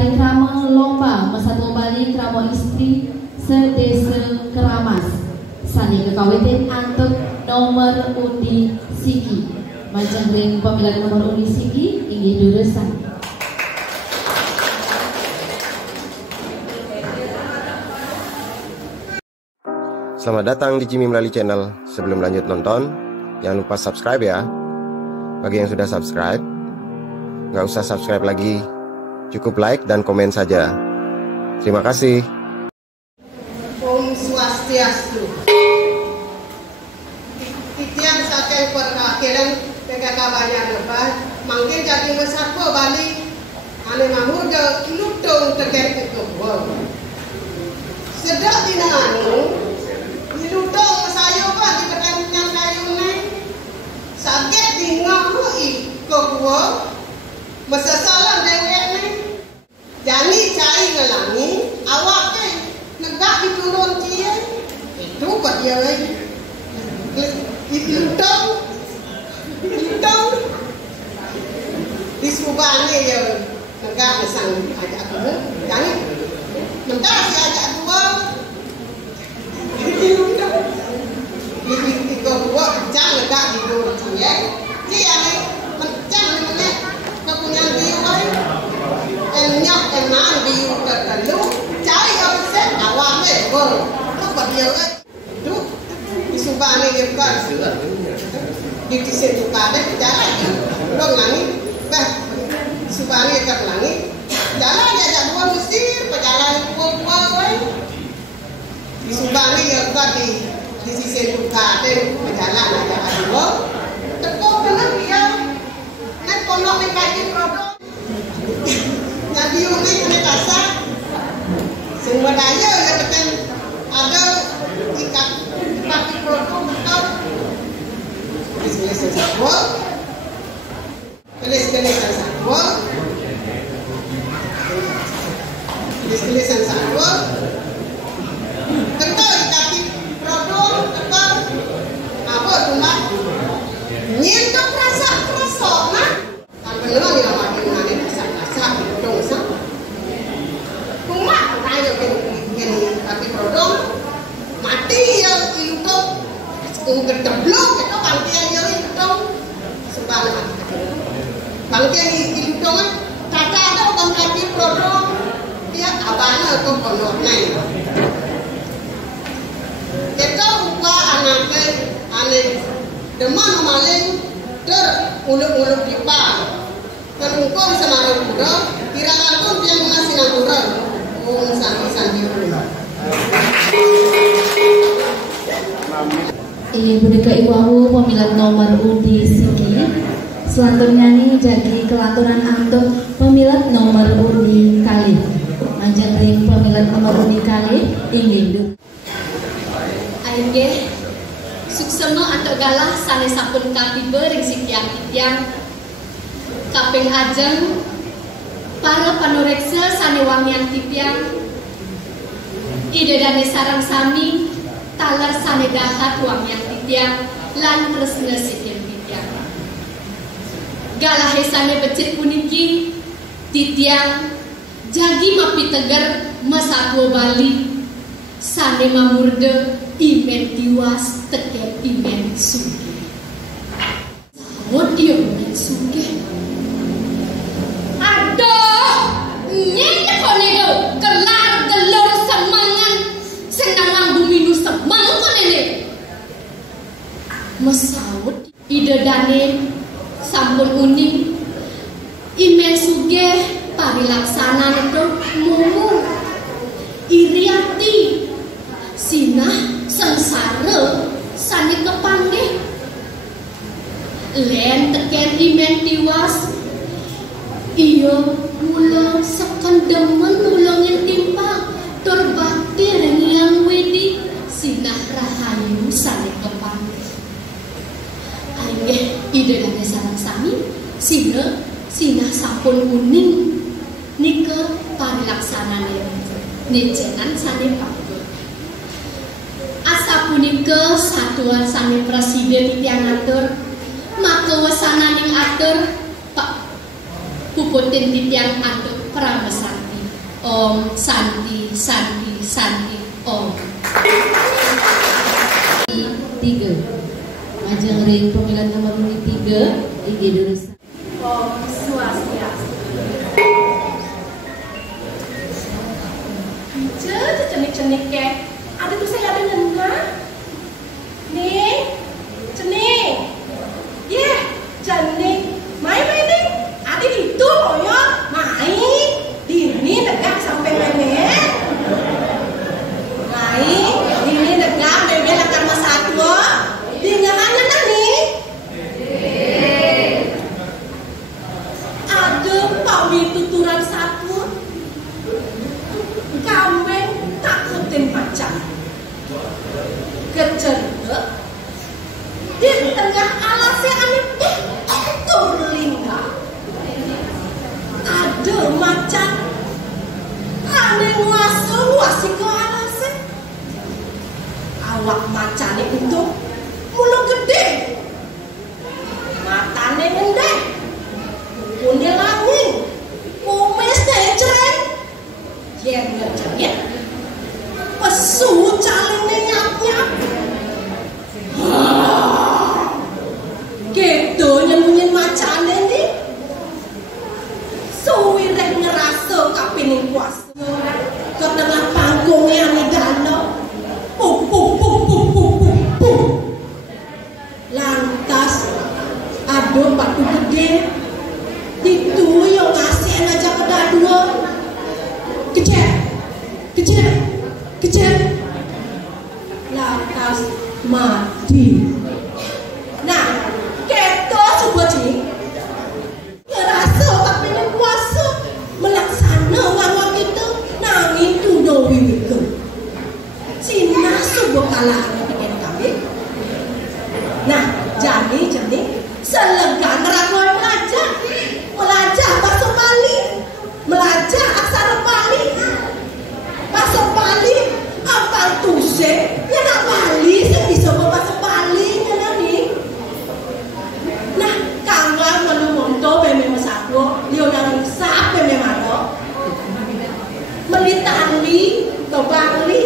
parikrama lomba mesatu bali krama istri sedesa Keramas sani kekawitan antuk nomor undi siki majang ring pemilihan nomor undi siki inggih duresan. Selamat datang di Jimmy Melali Channel. Sebelum lanjut nonton, jangan lupa subscribe ya. Bagi yang sudah subscribe, nggak usah subscribe lagi, cukup like dan komen saja. Terima kasih. Om Swastiastu. Titian sakai perkakiran PKK banyak lepas, mungkin jadi mesako Bali, ane mamur ke lutong terkait itu. Sedap dinanu. Lutong sayur kan di pertanyaan sayur ni sakit tinggal ke gua masa salam dewek ni jani cari ngelangi awak ke negak diturun dia itu buat dia lagi lutong di Subang ni ya negak mesang ajak aku jani mentah si ajak gua Iko buat jangan legak di dulu ya. Dia ni macam ni kepunyaan dia. Enyap eman biu terlalu cari offset awam ni bol. Tu dia tu di Subang ni dia bukan. Di situ pada jalan bang langit. Bah Subang ni kat langit. Jalan dia ada dua mesti perjalanan dua. Di Subang ni yang tadi di sisi luka ada berjalan ada dua tepuk dengan dia nak pondok mengkaji produk jadi unik ini kasar semua daya yang tekan ada ikat pakai produk betul tulis-tulisan satwa tulis-tulisan satwa tulis-tulisan satwa tentu dikasih produk tentu apa cuma nyentuh rasa nak tak benar yang makin nanti rasa dong sah cuma tayo gini tapi produk mati yang itu kedeblok itu bangkian yang itu sebaliknya bangkian itu kata ada orang kaki produk dia abangnya ke pondok naik. Kita buka anaknya, anak demam maling teruluk-uluk di pang, terungkap semarang muda, kira-kira pun dia mengasih natural, santi. Budeka ibu aku pemilihan nomor undi siki. Selanjutnya nih jadi kelaturan antuk pemilihan nomor undi kali. Manjang ring pemilihan nomor undi kali ingin Aingge suksema atau galah sane sampun katibe ring sitiang-titiang kaping ajeng para panoreksa sane wangian titiang ide dane sarang sami talar sane dahat wangian titiang lan tresna sitiang titiang galah sane becik puniki titiang jagi mapi tegar masakwo Bali sane mamurde imen tiwas teke imen suge sahut dia imen suge aduh nyenya konego kelar gelor semangan senang bumi nu semangan konene mesaut ide dane sampun uning imen suge parilaksana itu mumu iriati sinah sengsara sani kepanggih len teken imen tiwas iya mula sekendemen nulungin timpa tur bakti rengiang wedi sinah rahayu sani kepanggih aingeh ide dane sarang sami sinah sampun uning nike parilaksanane nicenan sani pak asa punika satuan sami presiden titiang atur maka wasananing atur Pak Puputin titiang atur pramesanti Om Santi Santi Santi Om. 3 Majeng ring pemilihan nomor urut 3 IG Durusan. Om Swastiastu. Cenik-cenik ke, ada tuh saya ada nena. Nih, cenik. Yeah, cenik. Main nih. Ada itu loh ya. Main. Dini tegak sampai nenek. Main. Dini tegak bebek akan masak lo. Dinyahannya nih. Ada pawi tuturan satu. Kambing takutin macan. Kecerdak di tengah alasnya aneh turlingga. Ada macan aneh luas ke alasnya. Awak macan itu mulut gede, matanya gede, kukunya langit, kumisnya cereng. Jengger-jengger pesu calingnya nyap-nyap. Gitu nyemunyin macan ini. Suwirek ngerasa kapining kuasa ke tengah panggungnya nih gano. Puh. Lantas ada batu gede. Itu yang ngasih aja pada dua. Kejar. Lantas mati. Nah, kita coba cing. Ngerasa tapi kuasa melaksana wawang itu. Nah, itu dowi itu. Cina sebuah kalah bikin kami. Nah, jadi selegan rakyat belajar bahasa Bali, belajar aksara Bali. Bahasa Bali apa tuh sih? Ya nak Bali, saya bisa bahasa Bali nih. Nah, kalau menumonto memang satu, dia orang siapa memang lo? Melitali, Bali,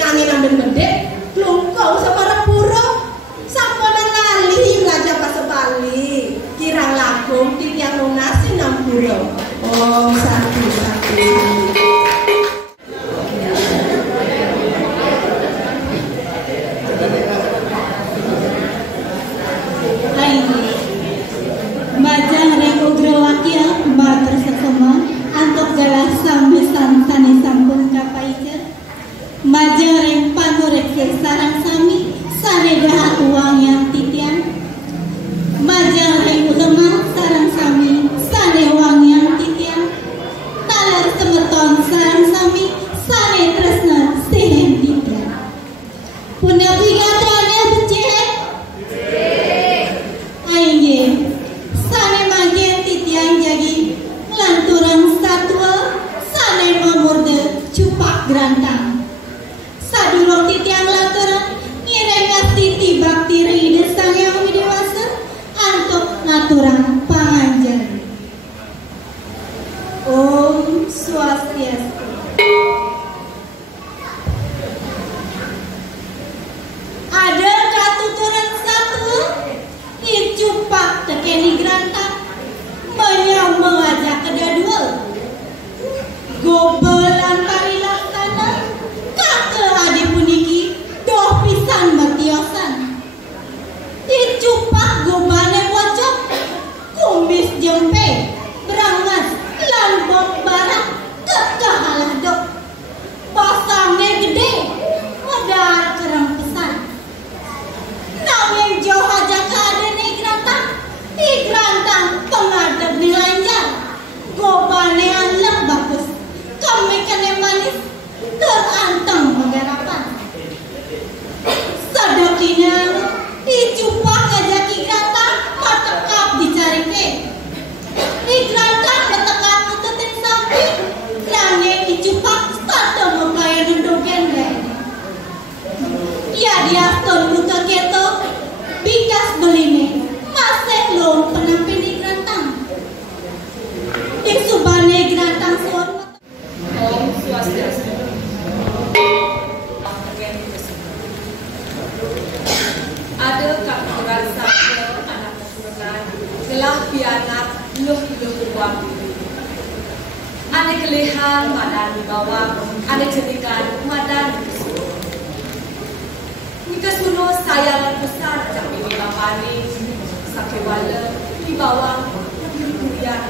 ngangi nambah bende, kelungkau sama pura, sama lali belajar bahasa Bali. Kirang lakum tiang lunasi 60. Oh, satu. Majang ring ugra wakil matur sesama antuk galah sambesan sane sampun kapaiceun. Majang ring panurekse sareng sami sane dahat uang yang titian. Majang ring ulema sareng sami sane uang yang titian. Taler semeton sareng sami sane tresna sehen titian. Punapi gatrane becek. Aing sane magen titian jagi lanturan satwa sane mamurde cupak gerantang. Sadurung titian lanturan ngirengas titi bakti reide sang yang dewasa antuk naturan panganjar. Om Swastiastu. Ada katuturan satwa dicupak tekeni gerantang menyau mengajak kedua gobelan tari laksana kakek adik puniki doh pisan batiosan dicupak gobane bocok kumis jempe berangas lambok barang kekahalah dok pasangnya gede modal kerang pesan nanging jauh aja keadaan di gerantang pengadep nilanjar gobane lembak bagus kami ane kelehan madan di bawah, ane jadikan madan di kesuno. Di kesuno sayang besar jami di bawah ni, sakit wala di bawah durian.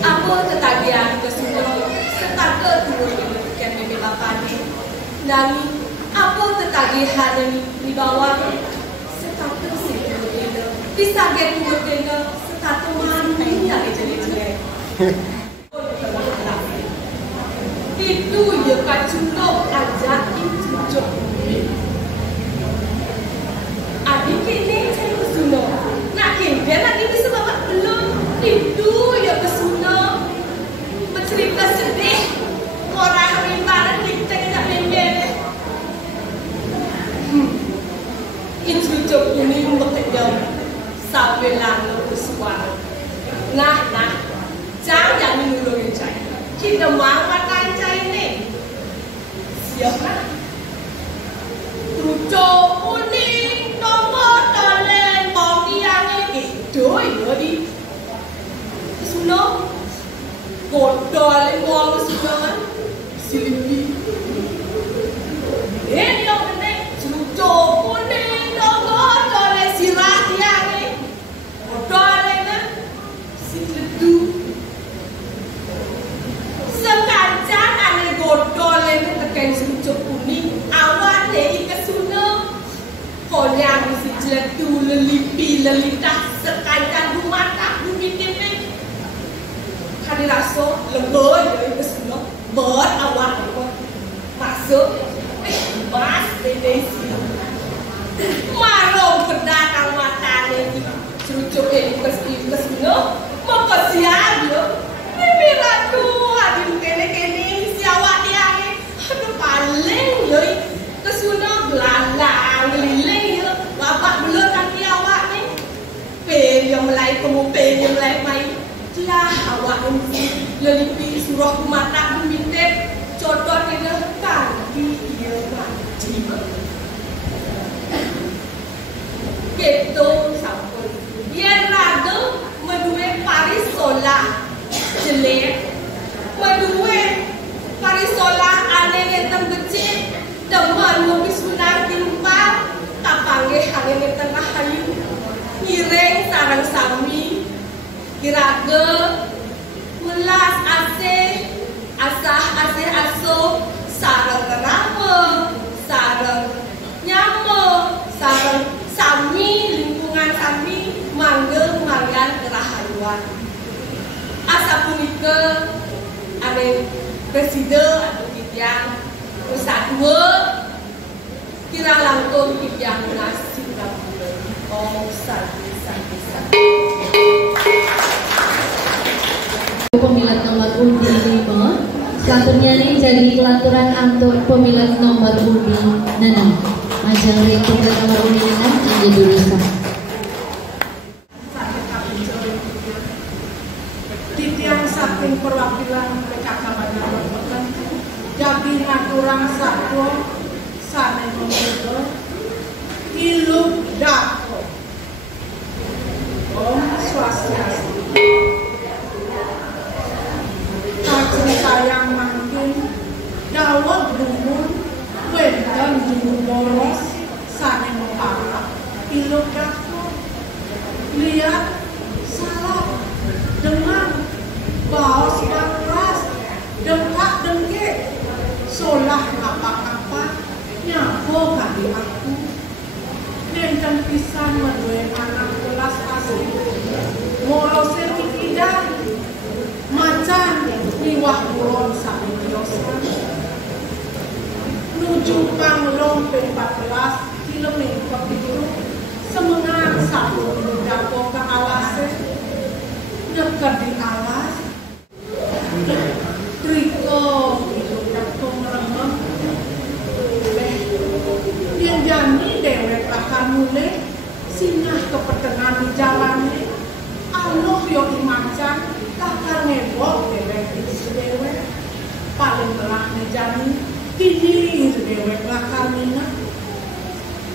Apa ketagihan kesuno setaka turun di bawah ni, dan apa ketagihan di bawah setaka situ dia, disaget turun dia. Satu mandi yang jadi-jadi. Itu ya kacunok aja itu. Adik ini saya kesuno. Nak dia nanti bisa bawa belum. Itu ya kesuno. Bercerita sedih. Orang rimbaran kita tidak memilih. Itu jok ini bekerja. Sampai lalu bersuara. Nah, jangan menulungi saya. Kita mengatakan saya ini. Siapa? Tujuh kuning, tombol, tolen, bagi yang ini. Doi, doi. Suno, kodol, bagi suno. Silipi. Ini yang penting. Tujuh kuning, tombol, tolen, sirat yang ini. Sekarang ane godol ini tekan sucuk kuning awal dari kesuno kolyang si jeletu lelipi lelitah sekarang rumah tak bumi tipe kali raso lembut dari kesuno ber awal masuk mas dari sini marong kedatang mata ini sucuk ini kesuno mau kesian dia ini ratu adik kene siawak dia ni aduh paling yoi kesuno belalang keliling ya bapak belum kaki awak ni pen yang mulai kamu pen yang mulai main lah awak ni lelipi surah mata minta codot dia kaki dia wajib gitu sampai dia rada medue parisola jelek medue parisola ane netang becik deman mobil sunar di rumah tak panggil ane netang rahayu ireng sarang sami kiraga melas ase asah ase aso sarang kerama sarang nyama sarang sami lingkungan sami manggil manggan kerahayuan asa punika ane presiden atau kitiang persatuan kira langkung kitiang nasib rambulan om sadi pemilihan nomor undi 5 selanjutnya nih jadi kelaturan untuk pemilihan nomor undi 6 ajang ring pemilihan nomor undi 6 ini dulu sah. Saking perwakilan PKK Banjarmasin jadi naturang satwa sane monggo iluk dako om swastiastu kajeng sayang mangkin dawuh dumun wenten dumun boros sane mengharap iluk dako lihat salah dengan baos yang keras, dengkak dengkek, solah ngapa-ngapa, nyabo kali aku. Nenten pisan medue anak kelas asli, morose tikidan, macan liwah kulon sami kiosan. Nuju panglong P14 kilometer itu, semenang satu dapo ke alase, dekat di alas. Triko dapo meremeng yang jani dewek akan mulai sinah ke pertengahan di jalannya Allah yo imacan takkan nebok dewek itu dewek paling belaknya jani kini itu dewek akan minat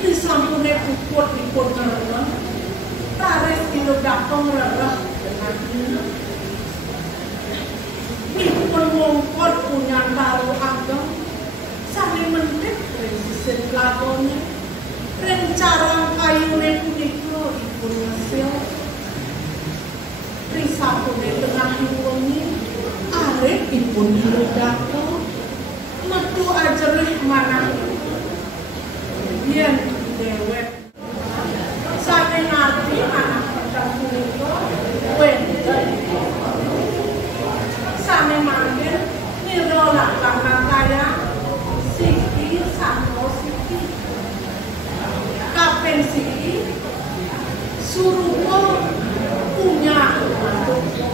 disampune puput dipun meremeng tarik itu dapo meremeng dengan ipun hirudako metu ajerih manah yen dewek sane ngerti manah ingkang punika wenten sane manggen nira lakang kaya siki sangko siki kapen siki suruh punya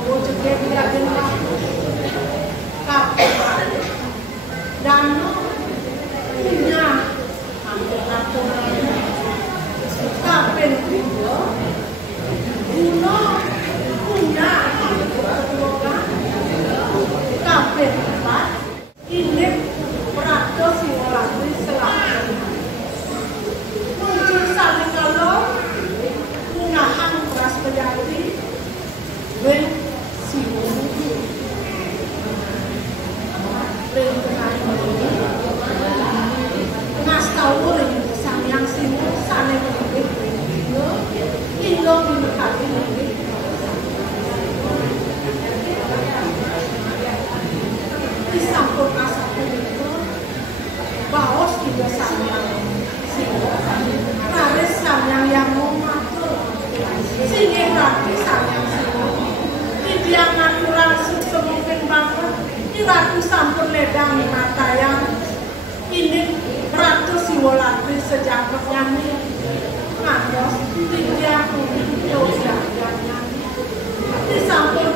wujudnya tidak dengar kapen dan punya hampir kapen juga guna punya kapen empat ini Prato Siwolatri selatan muncul saling kalau punahan beras pejati wen Siwolatri wen mas tahu ring sang sini sane menit ilo kali ini disampur asap itu baos juga samyang raris samyang yang mau matur sini berarti samyang sini dia natural semungkin banget di ratu sampur ledang mata yang ini Ratu Siwolatri sejak nyanyi ngantos dia dosa nyanyi disampur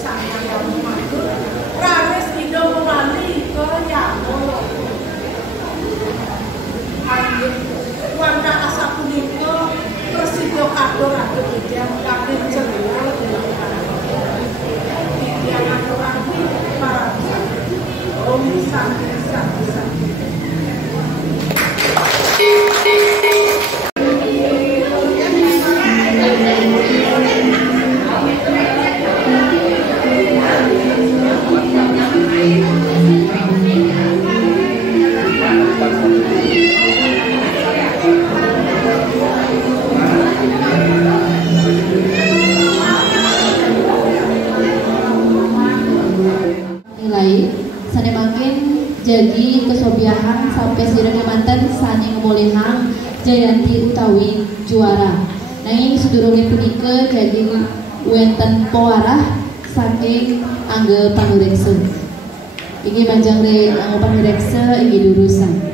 saya yang matur raris ido mewali ke Yamolo anjing warna asa punika presidio kado ratu dia mengakui cerita dia naturani para om sampai jadi kesobiahan sampai sireng mantan sani ngebolehan Jayanti utawi juara. Nanging sedurunge punika jadi wenten pewarah saking angge panureksa. Iki manjang re angge panureksa iki durusan.